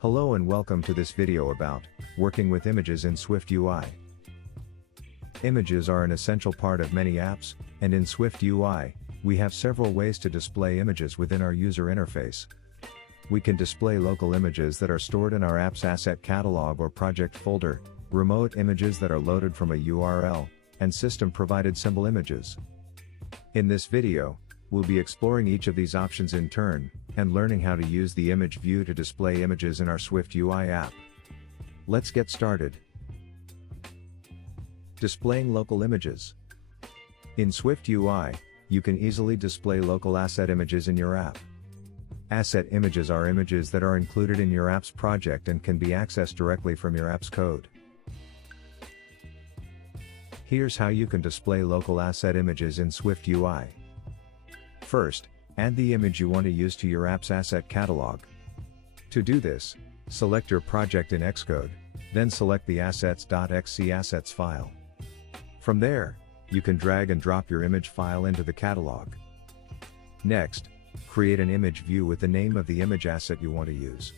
Hello and welcome to this video about working with images in SwiftUI. Images are an essential part of many apps, and in SwiftUI, we have several ways to display images within our user interface. We can display local images that are stored in our app's asset catalog or project folder, remote images that are loaded from a URL, and system-provided symbol images. In this video, we'll be exploring each of these options in turn, and learning how to use the image view to display images in our SwiftUI app. Let's get started. Displaying local images. In SwiftUI, you can easily display local asset images in your app. Asset images are images that are included in your app's project and can be accessed directly from your app's code. Here's how you can display local asset images in SwiftUI. First, add the image you want to use to your app's asset catalog. To do this, select your project in Xcode, then select the assets.xc assets file. From there, you can drag and drop your image file into the catalog. Next, create an image view with the name of the image asset you want to use.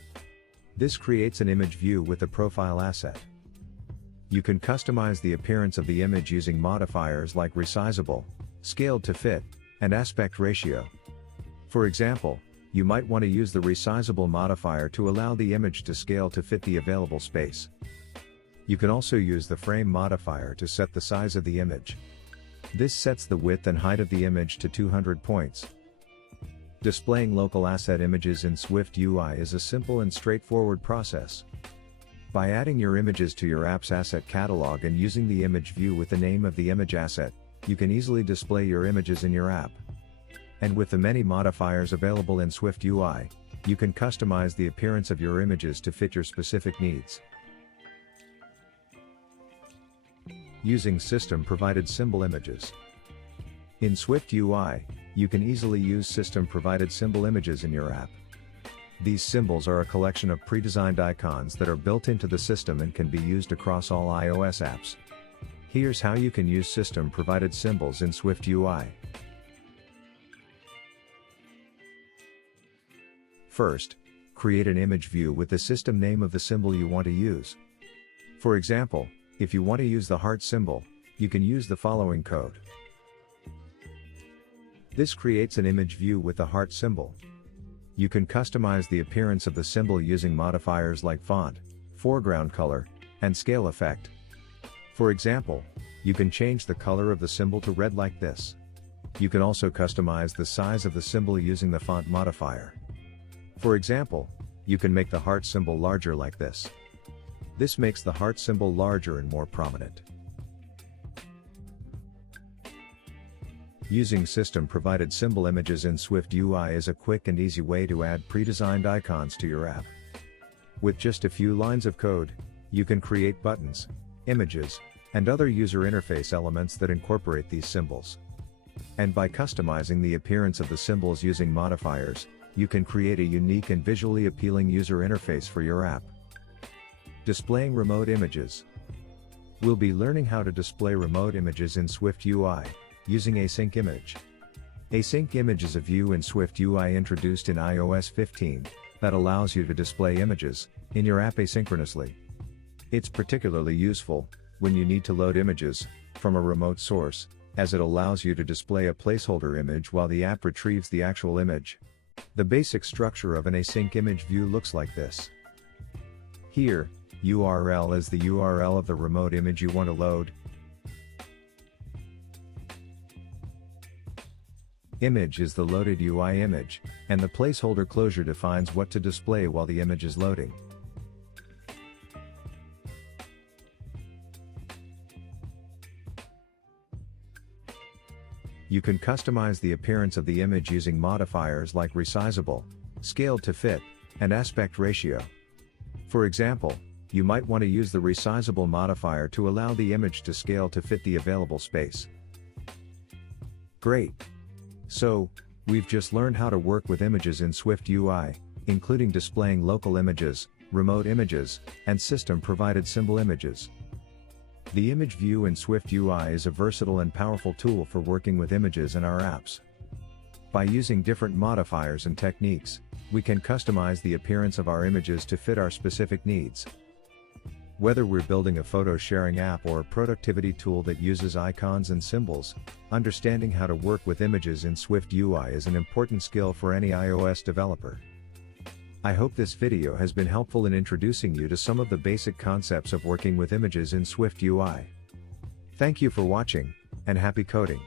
This creates an image view with the profile asset. You can customize the appearance of the image using modifiers like resizable, scaled to fit, and aspect ratio. For example, you might want to use the resizable modifier to allow the image to scale to fit the available space. You can also use the frame modifier to set the size of the image. This sets the width and height of the image to 200 points. Displaying local asset images in SwiftUI is a simple and straightforward process. By adding your images to your app's asset catalog and using the image view with the name of the image asset, you can easily display your images in your app. And with the many modifiers available in SwiftUI, you can customize the appearance of your images to fit your specific needs. Using system-provided symbol images. In SwiftUI, you can easily use system-provided symbol images in your app. These symbols are a collection of pre-designed icons that are built into the system and can be used across all iOS apps. Here's how you can use system-provided symbols in SwiftUI. First, create an image view with the system name of the symbol you want to use. For example, if you want to use the heart symbol, you can use the following code. This creates an image view with the heart symbol. You can customize the appearance of the symbol using modifiers like font, foreground color, and scale effect. For example, you can change the color of the symbol to red like this. You can also customize the size of the symbol using the font modifier. For example, you can make the heart symbol larger like this. This makes the heart symbol larger and more prominent. Using system-provided symbol images in SwiftUI is a quick and easy way to add pre-designed icons to your app. With just a few lines of code, you can create buttons, images, and other user interface elements that incorporate these symbols. And by customizing the appearance of the symbols using modifiers, you can create a unique and visually appealing user interface for your app. Displaying remote images. We'll be learning how to display remote images in SwiftUI, using async image. Async image is a view in SwiftUI introduced in iOS 15, that allows you to display images in your app asynchronously. It's particularly useful when you need to load images from a remote source, as it allows you to display a placeholder image while the app retrieves the actual image. The basic structure of an async image view looks like this. Here, URL is the URL of the remote image you want to load. Image is the loaded UI image, and the placeholder closure defines what to display while the image is loading. You can customize the appearance of the image using modifiers like resizable, scaled to fit, and aspect ratio. For example, you might want to use the resizable modifier to allow the image to scale to fit the available space. Great! So, we've just learned how to work with images in SwiftUI, including displaying local images, remote images, and system-provided symbol images. The image view in SwiftUI is a versatile and powerful tool for working with images in our apps. By using different modifiers and techniques, We can customize the appearance of our images to fit our specific needs. Whether we're building a photo sharing app or a productivity tool that uses icons and symbols, understanding how to work with images in SwiftUI is an important skill for any iOS developer. I hope this video has been helpful in introducing you to some of the basic concepts of working with images in SwiftUI. Thank you for watching, and happy coding!